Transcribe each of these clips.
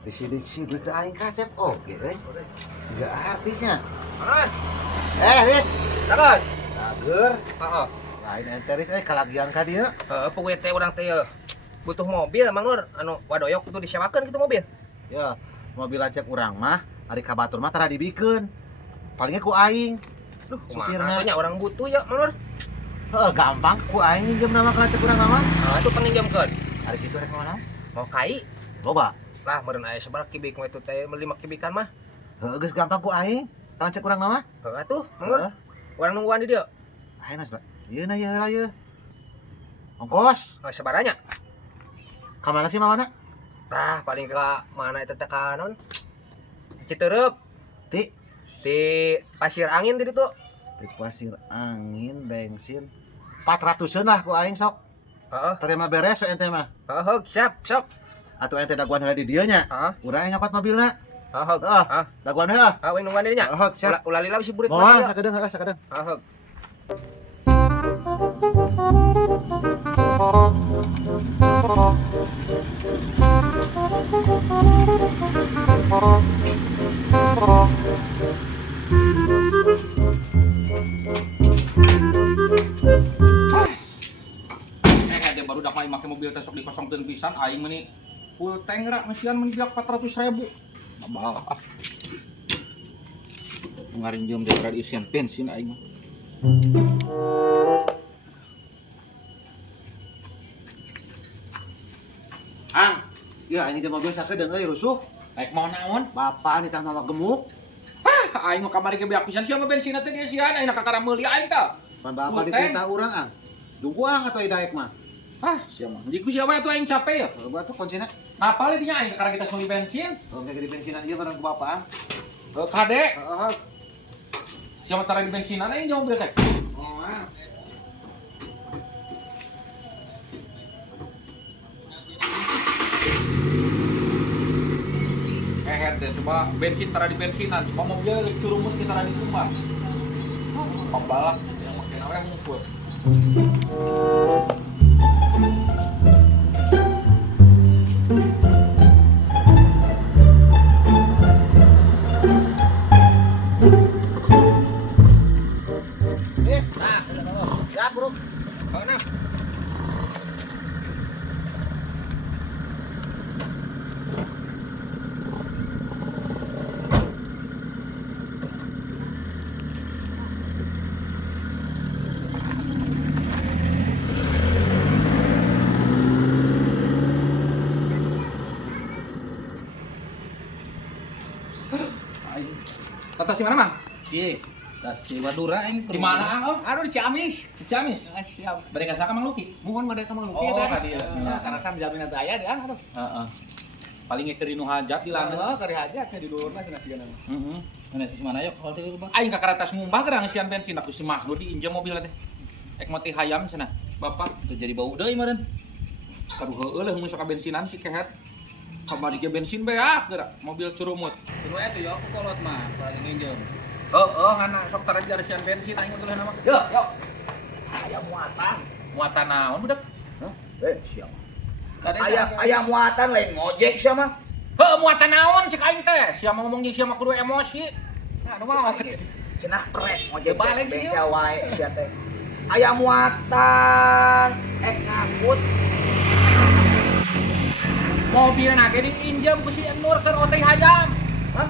Disidik-sidik ke aing kasep oke Tiga artisnya. Manon, Riz. takon. Dager. Heeh. Lain ente Riz kalagian ka dieu. Heeh, pokoknya teh urang teh butuh mobil Mang Nur anu wadoyok itu disewakeun gitu mobil. Ya, mobil lanjut urang mah ari ka batur mah tara dibikeun. Palingnya ku aing. Duh, Supirna. kumaha orang butuh ya Mang Nur. Gampang ku aing minjem nama ka lanjut urang mah. Itu pinjamkeun. Ari kitu rek mana? Mau kai? Loba. Lah meureun aya sabaraha kibik mah itu teh 5 kibikan mah. Geus gampang ku aing. Ka lanjut urang mah. Heeh atuh, Mang Nur. Urang nungguan di dieu. Ayeuna sta. Ieu na ieu lah ieu. Ongkos. Sabaranya? Ka mana sih mamana? Tah paling ka mana eta teh ka naon? Citeureub Ti di pasir angin di ditu. di pasir angin bensin 400-an lah ku aing sok. Heeh. Terima beres so ente mah. Heeh, siap, sok. Atuh ente daguan heula di dieu nya. Heeh. Urang aya nyokot mobilna. Heeh. Heeh. Daguan heula. Wing nungguan di dinya. Heeh, siap. Ulah lila bisi burit. Moal sakedeung heeh sakedeung. Heeh. Dia baru dak make mobil teh sok dikosongkeun pisan aing mah full tank ra mesian meni biak 400.000. Abah. Ngarinjeum teh rada isian bensin aing mah. Ang, ya ini teh mobil sakedeung euy rusuh. Naik mau naon? Bapak ditah mawa gemuk. Aing mah kamari ge biak pisan sia mah bensin teh dia sian aing kakara meuli aing tah. Pan bapak Full diperintah urang ang. Jungku ang atuh daek mah. Sia mah. Jiku sia wae atuh aing capek ya. Coba tuh kuncina. Napal dinya aing kakara kita suli bensin. Oke di bensinan ieu bareng ku bapak ang. Kade, Heeh. sia mah tara di bensinan aing jauh mobil teh. Oh, ang. Deh coba bensin tara di bensinan, coba mobilnya curumut kita tara di tumbas. Pembalap yang makin awet ngumpul. Yes. Siap, Bro. Oh, nah. Tata sing mana, Mang? Iya, das di Madura ini Di mana, Ang? Aduh di Ciamis. Ciamis. Siap. Bari ka Mang Luki. Mohon mereka mau Oh, ka dieu. Karena kan jaminan daya dia aduh. Heeh. Paling ngekeri nu hajat di landeun. Heeh, kari aja ke di dulurna cenah sigana. Heeh. Mana di mana yuk kalau di rumah? Aing ka karatas ngumbah gerang sian bensin aku si Mas nu diinjem mobil teh. Ek mati hayam cenah. Bapak Itu jadi bau deui meureun. kaduh heueuh lah mun sok ka bensinan si kehet. Kamari ge bensin beak geura mobil curumut. Terus itu ya aku kolot mah, paling nginjem. Heeh, hana sok tara di sian bensin aing mah tulisan mah. Yo, yo. Aya muatan. Muatan naon budak? Siap. Kadang Aya muatan lain ngojek sia mah. Heuh, muatan naon cek aing teh? Sia mah ngomong jeung sia mah kudu emosi. anu mah. Cenah prek ngojek Balik sih, bengkel wae sia teh. Aya muatan ngangkut Mobil nage diinjem ku si Nur keur oteh hayam. Hah?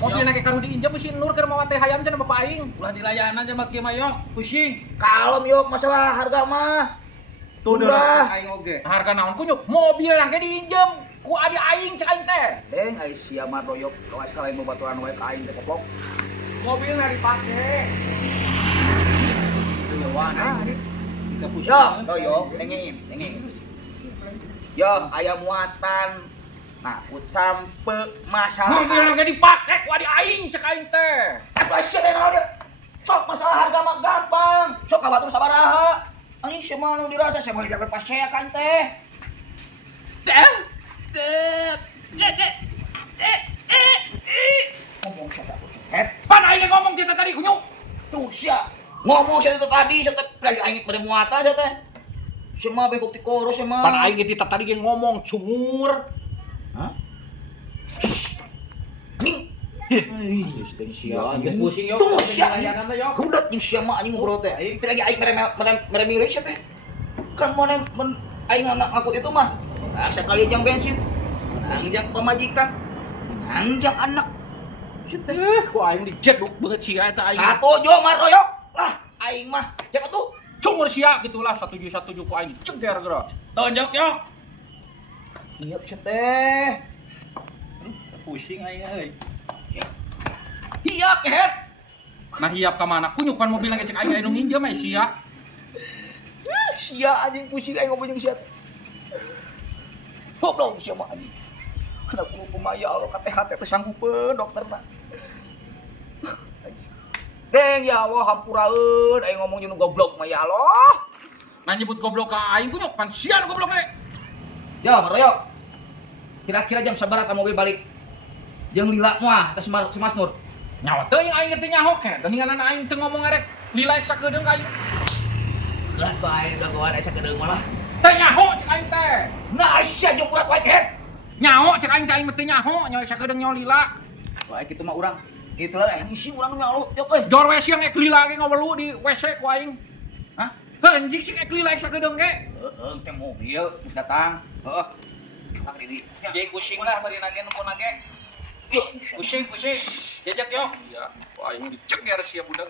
Mobil nage karuh diinjem ku si Nur keur mau oteh hayam cenah bapak aing. Ulah dilayanan aja maki mah yuk, pusing. kalem yuk masalah harga mah. Tuh Udah. udah aing oge. Harga naon kunyuk? Mobil nage diinjem ku adi aing cek aing teh. Deng ai sia mah doyok kawas kalain babaturan wae ka aing teh kopok. Mobil na dipake. Itu nyawan aing. Kita pusing. Yo, doyok nengein. Yo, aya muatan. Nah, sampe masalah. Mobil nage dipake ku adi aing cek aing teh. Atuh sia teh naon dia? Sok masalah harga mah gampang. Sok kabatur sabaraha. Ani sia mah nu dirasa sia mah hidup pas saya kan teh. Ngomong siapa tuh? Pan aing ngomong kita tadi kunyuk. Tuh sia. Ngomong sia itu tadi sia teh dari aing beri muatan sia teh. Sia mah bengkok ti koros sia mah. Pan aing kita tadi ge ngomong cungur. Hah? Anjing. Geus pusing yok. Tunggu sia. Layanan teh yok. Kudat jeung sia mah anjing ngobrol teh. Tapi lagi aing mere milih sia teh. Kan mana aing ngakut itu mah. Nah, sekali jang bensin. Anjang pamajikan. Anjang anak. Shit teh. Ku aing dijeduk beut sia eta aing. Satu jo maroyok. Lah aing mah. Jangan tuh. Cumur sia gitulah 117 ku aing ceger geura. Tonjok yok. Iya sia teh. Pusing aing euy. Iya kehet. Nah hiap ka mana? Kunyukan mobil lagi cek aing anu minjem aya sia. Sia anjing pusing aing ngomong jeung sia. Goblok sia mah anjing. Kenapa lu kumaya Allah ka THT teh sanggupeun dokterna. Deng ya Allah hampuraeun aing ngomong jeung goblok mah ya Allah. Nah nyebut goblok ka aing kunyuk pan sia nu goblok we. Ya maroyok. Kira-kira jam sabaraha ka mobil balik? Jeung lila moal teh si Mas Nur. Nyawa teuing aing teh nyaho ke, dengan aing teu ngomong arek lila ek sakedeung ka aing. Lah bae dagoan aya sakedeung mah lah. Teu nyaho cek aing teh. Nah sia jeung urat wae kehet. Nyaho cek aing teh aing mah teu nyaho, nyawa ek sakedeung nyawa lila. Wae kitu mah urang. Kitu lah yang isi urang nyaho yok euy. Jor we siang ek lila ge ngabelu di WC ku aing. Hah? Anjing sih ek lila ek sakedeung ge. Heeh, teh mobil geus datang. Heeh. Tak diri. Jadi pusing lah bari nage numpun nage. Pusing. Jajak yok. Iya, ku aing diceger sia budak.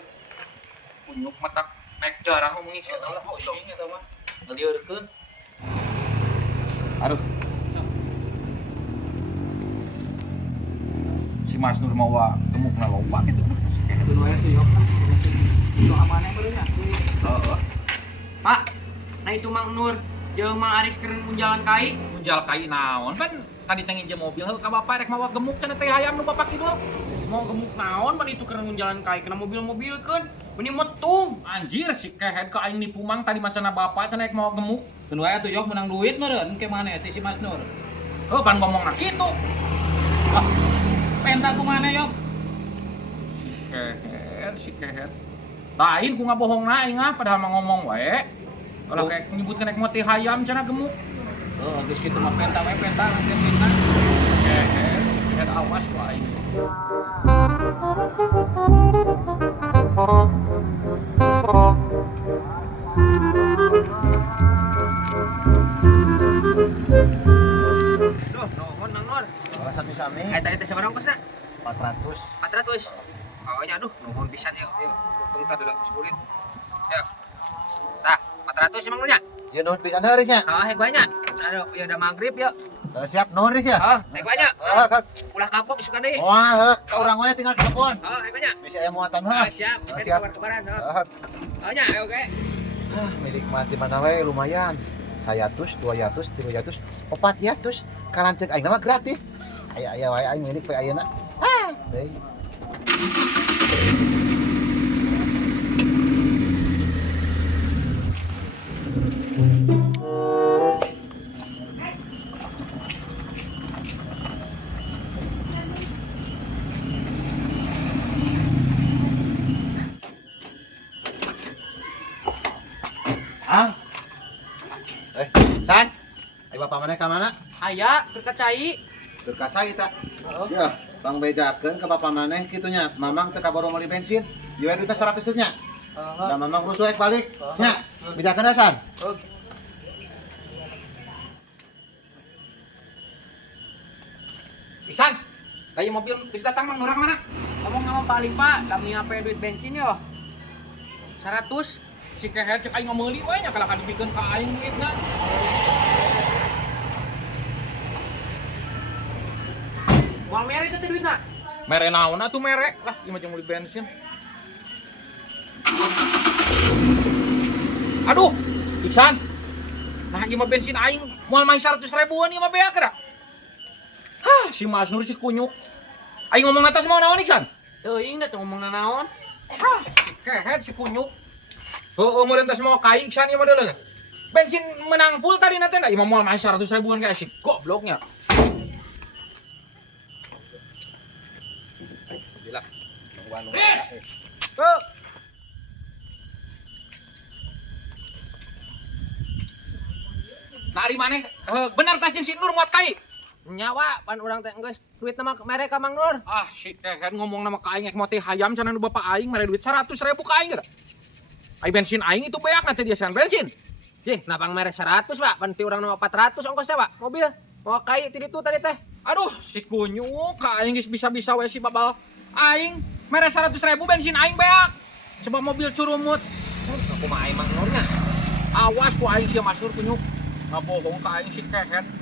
Kunyuk matak naik darah ngomongin sia. Allah pusing eta mah. Ngalieurekeun. Aduh. Si Mas Nur mawa gemukna loba gitu. Kudu wae tuh yok. Itu amanah beureunya. Heeh. Pak, nah itu Mang Nur, jeung Mang Aris keren munjalan kai. Munjal kai naon kan tadi teh nginjem mobil heuh ka bapak rek mawa gemuk cenah teh hayam nu bapak kidul. Mau gemuk naon pan itu keren munjalan kai kena mobil-mobilkeun. Meni metung. Anjir si kehead ka aing nipu mang tadi macana bapak cenah rek mawa gemuk. Kudu wae tuh yok menang duit meureun ke mana teh si Mas Nur. Heuh pan ngomongna kitu. Penta ku mana yok? Kehead si kehead. Lain ku ngabohongna aing ah padahal mah ngomong wae. Kalau kayak nyebutkeun rek moal teh hayam cenah gemuk. Oh, geus kitu mah penta we penta nangke fitnah. Kehead awas ku aing. Duh, nuhun Mang Nur. Sami-sami Aya tadi teh sabaraha ongkosna? 400. 400. Oh nya aduh, nuhun pisan yuk. Untung tah dulu sebulit. Yuk. Tah, 400 Mang Nur nya. Ya nuhun pisan heureus nya. Oh, hek banyak. Aduh, ya udah maghrib yuk. Siap nuhun geus ya. Oh, hek banyak. Kak. Ulah kapok isukan deui. Wah, ka urang we tinggal telepon. Oh, hek banyak. Bisa aya muatan Oh, mah. siap. Oke, Siap. kabar-kabaran. Ah, Oh nya, oke. milik mati mana we lumayan. 100, 200, 300, 400. Kalanceuk aing mah gratis. Aya wae aing milik we ayeuna. Deui. San. Ayo bapak mana ka mana? Aya, berkat cai. Berkasa kita. Ya, Bang bejakeun ke bapak maneh kitunya. Mamang teu kaboro meuli bensin. Dieu duitna 100 teh nya. Da mamang rusuh ek balik. Nya, bejakeun da San. Iksan, kayak mobil geus datang Mang Nur mana? Ngomong sama Pak Limpa, kami apa duit bensin yo? 100. Si kehead cek aing meuli we nya kalau kadipikeun ka aing duitna. Uang mere itu teh duitna. Mere naon atuh mere? Lah, ieu mah jeung meuli bensin. Aduh, Iksan. Nah, ieu mah bensin aing moal mah 100 ribuan ieu mah beak da. Hah, si Mas Nur si kunyuk. Aing ngomong atas mau naon Iksan? Teuing da teu ngomongna naon. Hah, si kehead si kunyuk. Heueuh meureun tos mau ka Iksan ieu mah deuleu. Bensin menang full tadi nanti da ieu mah moal mah 100 ribuan kayak si gobloknya. Gila. Nah, di mana? Benar tas jeung si Nur muat kai. Nyawa, pan urang teh geus duit nama mereka Mang Nur. Ah, si kan ngomong nama ka aing ek mote hayam sana nu bapak aing mere duit 100.000 ka aing geura. Ai bensin aing itu beak nanti dia san bensin. Jih, napang mere 100, Pak. Pan ti urang nama 400 ongkosnya, Pak. Mobil. Mau kai ti ditu tadi teh. Aduh, si kunyuk ka aing geus bisa-bisa we si babal. Aing mere 100.000 bensin aing beak. Sebab mobil curumut. Aku mah aing Mang Nurnya. Awas ku aing sia masur kunyuk. Ngabohong ka aing si kehet.